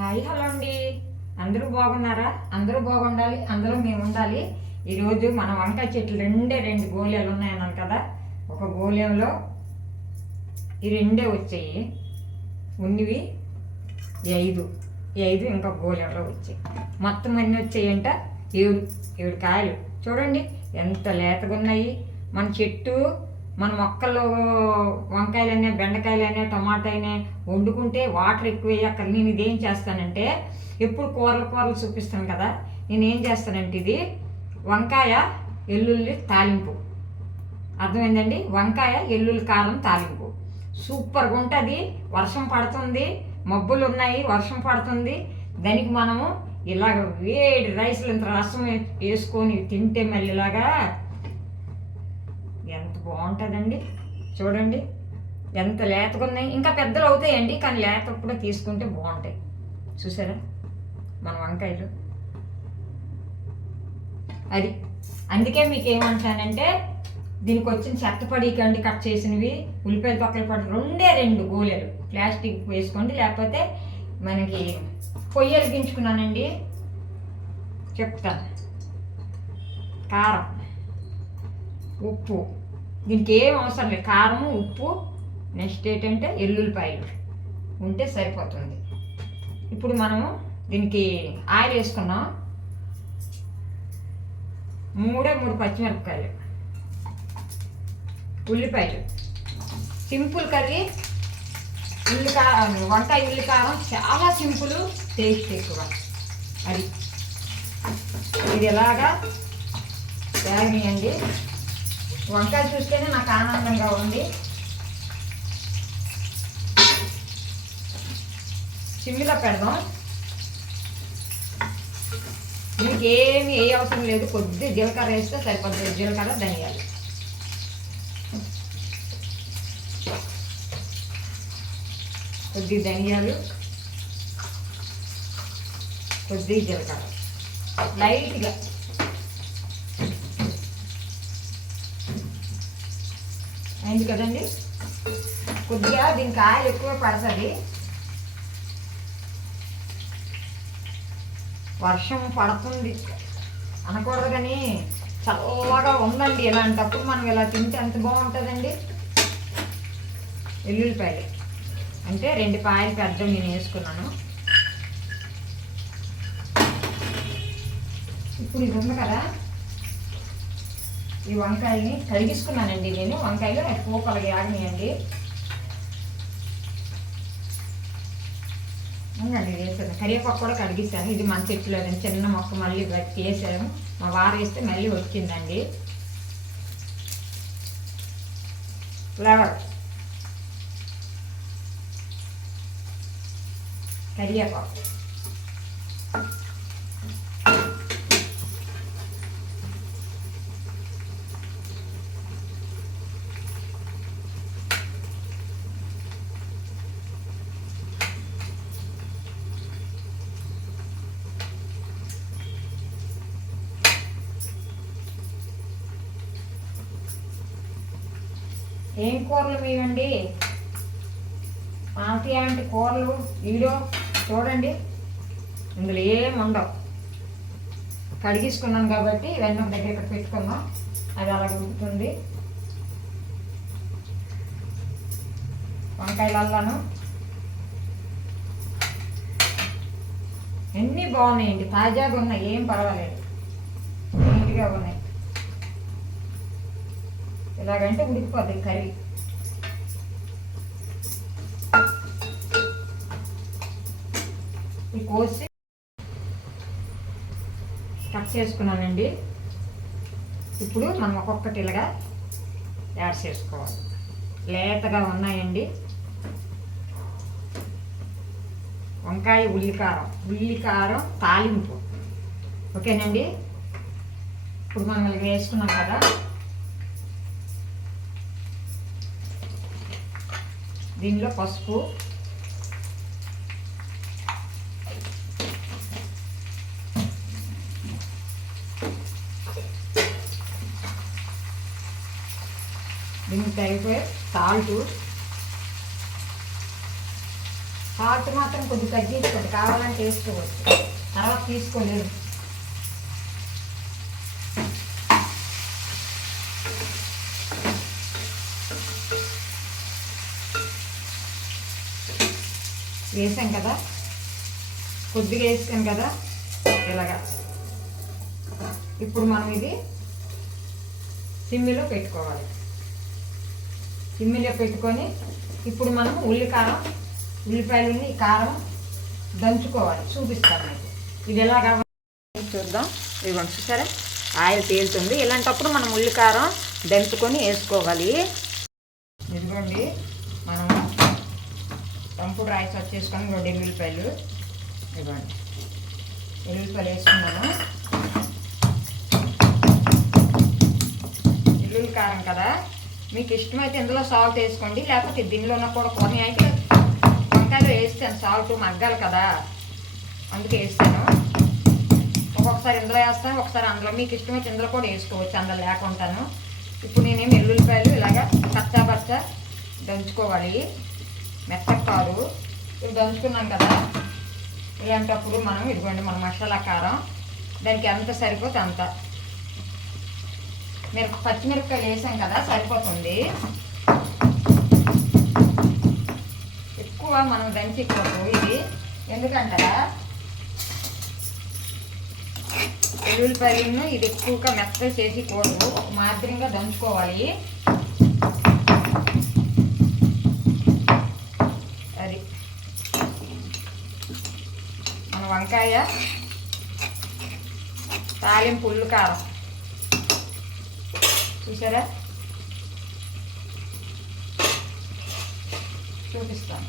Hi hello అండి. అందరూ బాగున్నారా? అందరూ బాగుండాలి అందరూ మేము ఉండాలి ఈరోజు మన వంకాయ చెట్లు రెండే రెండు గోళీలు ఉన్నాయన్నాను కదా. ఒక గోళంలో ఈ రెండే వచ్చాయి. ఉన్నివి ఐదు. ఐదు ఇంకా గోళంలో వచ్చాయి. మొత్తం అన్నీ వచ్చాయంట? ఏడు ఏడు కాయలు. చూడండి ఎంత లేతగా ఉన్నాయి. మన చెట్టు మన మొక్కలు వంకాయలైనా బెండకాయలైనా టమాటా వండుకుంటే వాటర్ ఎక్కువ వేయక్కర్ నేను ఇదేం చేస్తానంటే ఎప్పుడు కూరలు కూరలు చూపిస్తాను కదా నేను ఏం చేస్తానంటే ఇది వంకాయ ఎల్లుల్లి తాలింపు. అర్థమైందండి? వంకాయ ఎల్లుల్లి కారం తాలింపు. సూపర్గా ఉంటుంది. వర్షం పడుతుంది. మబ్బులు ఉన్నాయి. వర్షం పడుతుంది. దానికి మనము ఇలాగ వేడి రైస్లు ఇంత రసం వేసుకొని తింటే మళ్ళీ ఇలాగా బాగుంటుందండి. చూడండి ఎంత లేతగా ఉన్నాయి ఇంకా పెద్దలు అవుతాయండి కానీ లేతప్పుడు తీసుకుంటే బాగుంటాయి. చూసారా? మన వంకాయలు. అది. అందుకే మీకు ఏమంటానంటే దీనికి వచ్చిన చెత్తపడి కండి కట్ చేసినవి ఉల్లిపాయలు తొక్కలు పడి రెండే రెండు గోళీలు. ప్లాస్టిక్ వేసుకోండి లేకపోతే మనకి పొయ్యి వెలిగించుకున్నానండి. చెప్తాను. కారం. ఉప్పు. దీనికి ఏం అవసరం లేదు. కారం ఉప్పు నెక్స్ట్ ఏంటంటే ఎల్లుల్లిపాయలు ఉంటే సరిపోతుంది. ఇప్పుడు మనము దీనికి ఆయిల్ వేసుకున్నాం. మూడే మూడు పచ్చిమిరపకాయలు. ఉల్లిపాయలు. Simple curry. ఉల్లి కారం వంకాయ ఉల్లి కారం చాలా సింపుల్ టేస్ట్ ఎక్కువ. అది. ఇది ఎలాగా? వేగనీయండి వంకాయ చూస్తేనే నాకు ఆనందంగా ఉంది. చిమ్మిలో పెడదాం. మీకు ఏమి ఏ అవసరం లేదు. కొద్ది జీలకర్ర వేస్తే సరిపోతుంది జీలకర్ర ధనియాలు. కొద్ది ధనియాలు. కొద్ది జీలకర్ర. లైట్గా. అయింది కదండి? కొద్దిగా దీనికి ఆయిల్ ఎక్కువ పడుతుంది. వర్షం పడుతుంది. అనకూడదు కానీ చల్లగా ఉందండి. ఇలాంటప్పుడు మనం ఇలా తింటే ఎంత బాగుంటుందండి? వెల్లుల్లిపాయలు అంటే రెండు పాయలు పెద్ద నేను వేసుకున్నాను. ఇప్పుడు ఇది ఉంది కదా. ఈ వంకాయని కరిగిస్తున్నానండి నేను. వంకాయలు పోపు అలాగే ఆగినాయండి అండి వేసాను. కరివేపాకు కూడా కడిగిస్తాను ఇది మన చెట్టులో చిన్న మొక్క మళ్ళీ వేసాము వేసాను. మా వారు వేస్తే మళ్ళీ వచ్చిందండి. ఫ్లవర్. కరివేపాకు. ఏం కూరలు మీవండి? మాకి అంటే కూరలు వీడియో చూడండి. ఇందులో ఏం ఉండవు. కడిగించుకున్నాను కాబట్టి ఇవన్నీ ఒక దగ్గర ఇక్కడ పెట్టుకుందాం. అది అలా ఉడుకుతుంది. వంకాయలల్లాను. అన్నీ బాగున్నాయండి. తాజాగా ఉన్నాయి ఏం పర్వాలేదు. నీట్గా ఉన్నాయి. ఇలాగంటే ఉడికిపోద్ది కర్రీ. ఈ కోసి కట్ చేసుకున్నానండి. ఇప్పుడు మనం ఒక్కొక్కటి ఇలాగా యాడ్ చేసుకోవాలి. లేతగా ఉన్నాయండి. వంకాయ ఉల్లికారం. ఉల్లికారం తాలింపు. ఓకేనండి? ఇప్పుడు మనం వేసుకున్నాం కదా. దీనిలో పసుపు. దీనికి అయితే సాల్ట్. సాల్ట్ మాత్రం కొద్దిగా తగ్గించుకోండి. కావాలంటే వేసుకోవచ్చు. తర్వాత తీసుకోలేదు వేసాం కదా? కొద్దిగా వేసాం కదా? ఇలాగా. ఇప్పుడు మనం ఇది సిమ్మిలో పెట్టుకోవాలి. సిమ్మిలో పెట్టుకొని ఇప్పుడు మనం ఉల్లి కారం ఉల్లిపాయలని కారం దంచుకోవాలి. చూపిస్తాను మీకు. ఇది ఎలా కావాలి చూద్దాం. ఇదిగోండి చూసారా? ఆయిల్ తేలుతుంది. ఇలాంటప్పుడు మనం ఉల్లి కారం దంచుకొని వేసుకోవాలి. ఇదిగోండి. తంపుడు రైస్ వచ్చేసుకొని రెండు ఎల్లుల్లిపాయలు ఇవ్వండి. ఎల్లుల్లిపాయలు వేసుకున్నాను. ఎల్లుల్లి కారం కదా. మీకు ఇష్టమైతే ఇందులో సాల్ట్ వేసుకోండి. లేకపోతే దీనిలో ఉన్న కూడా కొన్ని అయితే వంకాయలు వేస్తాను. సాల్ట్ మగ్గాలి కదా. అందుకే వేస్తాను. ఒక్కొక్కసారి ఇందులో వేస్తాను ఒకసారి అందులో. మీకు ఇష్టమైతే ఇందులో కూడా వేసుకోవచ్చు అందులో లేకుంటాను ఇప్పుడు నేనేమి ఎల్లుల్లిపాయలు ఇలాగా కచ్చా పచ్చ దంచుకోవాలి. మెత్తగా ఇవి దంచుకున్నాం కదా ఇలాంటప్పుడు మనం ఇదిగోండి మన మసాలా కారం దానికి ఎంత సరిపోతే అంత. మిరప పచ్చిమిరపకాయలు వేసాం కదా సరిపోతుంది. ఎక్కువ మనం దంచిపోదు ఇది ఎందుకంటారా? వెల్లుల్లిపాయలను ఇది ఎక్కువగా మెత్తగా చేసి కూడదు మాదిరిగా దంచుకోవాలి అది నిమ్మకాయ వంకాయ తాలింపు ఉల్లి కారం చూసారా చూపిస్తాను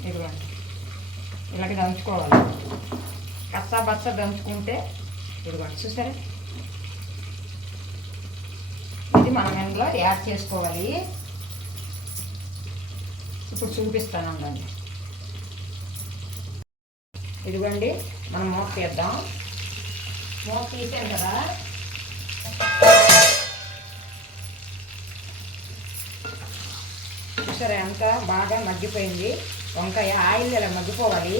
ఇదిగోండి ఇలాగ దంచుకోవాలి కచ్చా బచ్చ దంచుకుంటే ఇదిగోండి చూసారా ఇది మనం ఇందులో యాడ్ చేసుకోవాలి ఇప్పుడు చూపిస్తాను అండి ఇదిగోండి మనం మూత తీద్దాం. మూత తీసాం కదా? చూసారా ఎంత బాగా మగ్గిపోయింది? వంకాయ ఆయిల్ ఇలా మగ్గిపోవాలి.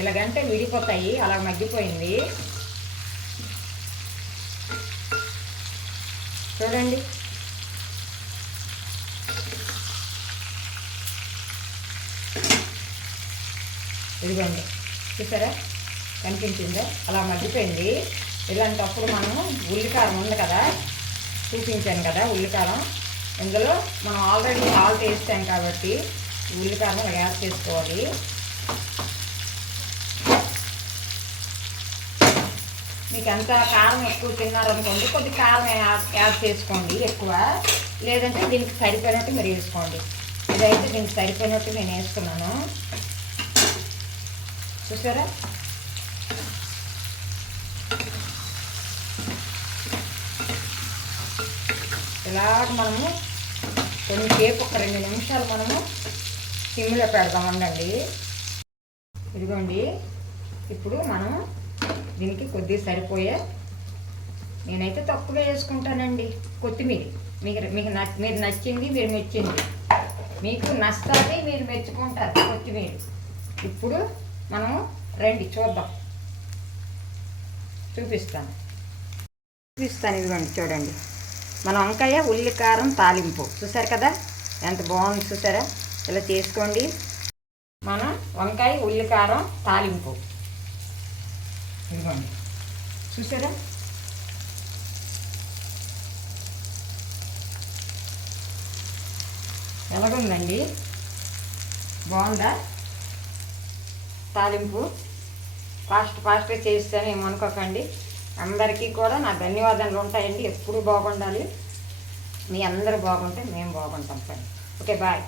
ఇలాగంటే విడిపోతాయి అలా మగ్గిపోయింది. చూడండి. ఇదిగోండి. చూసారా? కనిపించిందా? అలా మగ్గిపోయింది. ఇలాంటప్పుడు మనము ఉల్లికారం ఉంది కదా? చూపించాను కదా ఉల్లికారం. ఇందులో మనం ఆల్రెడీ సాల్ట్ వేస్తాం కాబట్టి ఉల్లికారం యాడ్ చేసుకోవాలి? మీకు ఎంత కారం ఎక్కువ తిన్నారనుకోండి కొద్ది కారం యాడ్ చేసుకోండి ఎక్కువ. లేదంటే దీనికి సరిపోయినట్టు మీరు వేసుకోండి. ఇదైతే దీనికి సరిపోయినట్టు నేను వేసుకున్నాను. చూసారా? ఇలాగ మనము కొంచెంసేపు ఒక రెండు నిమిషాలు మనము సిమ్లో పెడదాం ఉండండి. ఇదిగోండి ఇప్పుడు మనం దీనికి కొద్దిగా సరిపోయే నేనైతే తక్కువ వేసుకుంటానండి. కొత్తిమీర. మీకు మీకు నచ్చ మీరు నచ్చింది మీరు మెచ్చింది. మీకు నచ్చుతుంది మీరు మెచ్చుకుంటారు కొత్తిమీర. ఇప్పుడు మనము రండి చూద్దాం. చూపిస్తాను. చూపిస్తాను ఇదిగోండి చూడండి. మన వంకాయ ఉల్లి కారం తాలింపు. చూసారు కదా? ఎంత బాగుంది చూసారా? ఇలా చేసుకోండి. మన వంకాయ ఉల్లి కారం తాలింపు. ఇదిగోండి. చూసారా? ఎలాగుందండి? బాగుందా? తాలింపు ఫాస్ట్ ఫాస్ట్గా చేస్తాను ఏమనుకోకండి అందరికీ కూడా నా ధన్యవాదాలు ఉంటాయండి. ఎప్పుడు బాగుండాలి. మీ అందరూ బాగుంటే మేము బాగుంటాం. పని ఓకే బాయ్.